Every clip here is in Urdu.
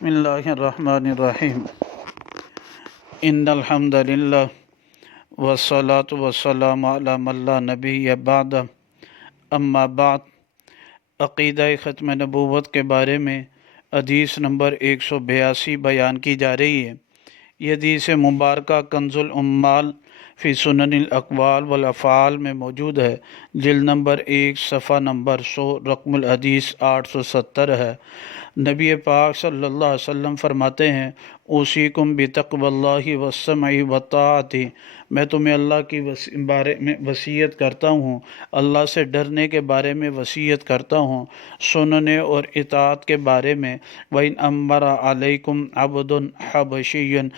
بسم اللہ الرحمن الرحیم ان الحمد للہ والصلاة والسلام علی من لا نبی بعد اما بعد عقیدہ ختم نبوت کے بارے میں حدیث نمبر 182 بیان کی جا رہی ہے۔ یہ حدیث مبارکہ کنز العمال فی سنن الاقوال والافعال میں موجود ہے، جلد نمبر 1 صفحہ نمبر 100، رقم الحدیث 870 ہے۔ نبی پاک صلی اللہ علیہ وسلم فرماتے ہیں، اوصیکم بتقوی اللہ والسمع والطاعۃ، میں تمہیں اللہ کی بارے میں وصیت کرتا ہوں، اللہ سے ڈرنے کے بارے میں وصیت کرتا ہوں، سننے اور اطاعت کے بارے میں۔ وَإِنْ أَمَّرَ عَلَيْكُمْ عَبْدٌ حَبَشِيٌّ،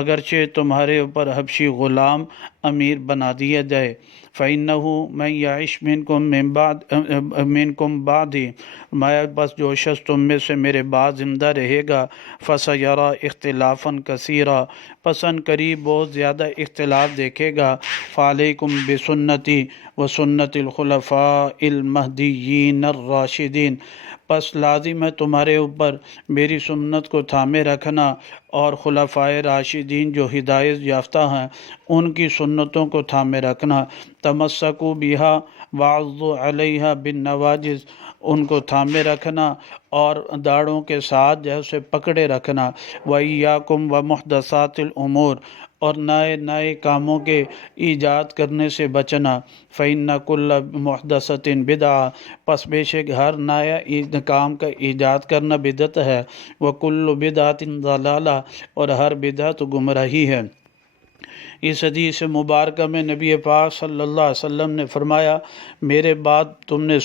اگرچہ تمہارے اوپر حبشی غلام امیر بنا دیا جائے، فَإِنَّهُ مَنْ يَعِشْ مِنْكُمْ بَعْدِي، بس جو شخص تم میں سے میرے بعد زندہ رہے گا، فَسَيَرَى اخْتِلَافًا كَثِيرًا، پس ان قریب بہت زیادہ اختلاف دیکھے گا۔ فَعَلَيْكُمْ بِسُنَّتِي وَسُنَّتِ الْخُلَفَاءِ الْمَهْدِيِّينَ الرَّاشِدِينَ، پس لازم ہے تمہارے اوپر میری سنت کو تھامے رکھنا اور خلفائے راشدین جو ہدایت یافتہ ہیں ان کی سنتوں کو تھامے رکھنا۔ تمسکوا بہا وعضوا علیہا بالنواجذ، ان کو تھامے رکھنا اور داڑھوں کے ساتھ جیسے پکڑے رکھنا۔ وَإِيَّاكُمْ وَمُحْدَثَاتِ الْأُمُورِ، اور نئے نئے کاموں کے ایجاد کرنے سے بچنا۔ فَإِنَّ كُلَّ مُحْدَثَةٍ بِدْعَةٍ، پس بے شک ہر نیا کام کا ایجاد کرنا بدعت ہے۔ وَكُلُّ بِدْعَةٍ ضَلَالَةٍ، اور ہر بدعت گمراہی ہے۔ اس حدیث مبارکہ میں نبی پاک صلی اللہ علیہ وسلم نے فرمایا، میرے بعد تم نے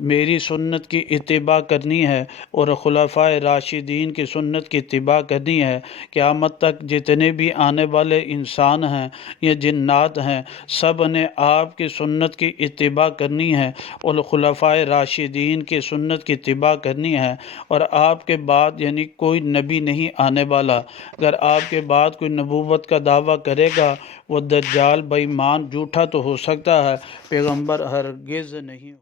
میری سنت کی اتباع کرنی ہے اور خلفائے راشدین کی سنت کی اتباع کرنی ہے۔ قیامت تک جتنے بھی آنے والے انسان ہیں یا جنات ہیں، سب نے آپ کی سنت کی اتباع کرنی ہے اور خلفائے راشدین کی سنت کی اتباع کرنی ہے۔ اور آپ کے بعد یعنی کوئی نبی نہیں آنے والا۔ اگر آپ کے بعد کوئی نبوت کا دعویٰ کرے گا، وہ دجال بے ایمان جھوٹا تو ہو سکتا ہے، پیغمبر ہرگز نہیں۔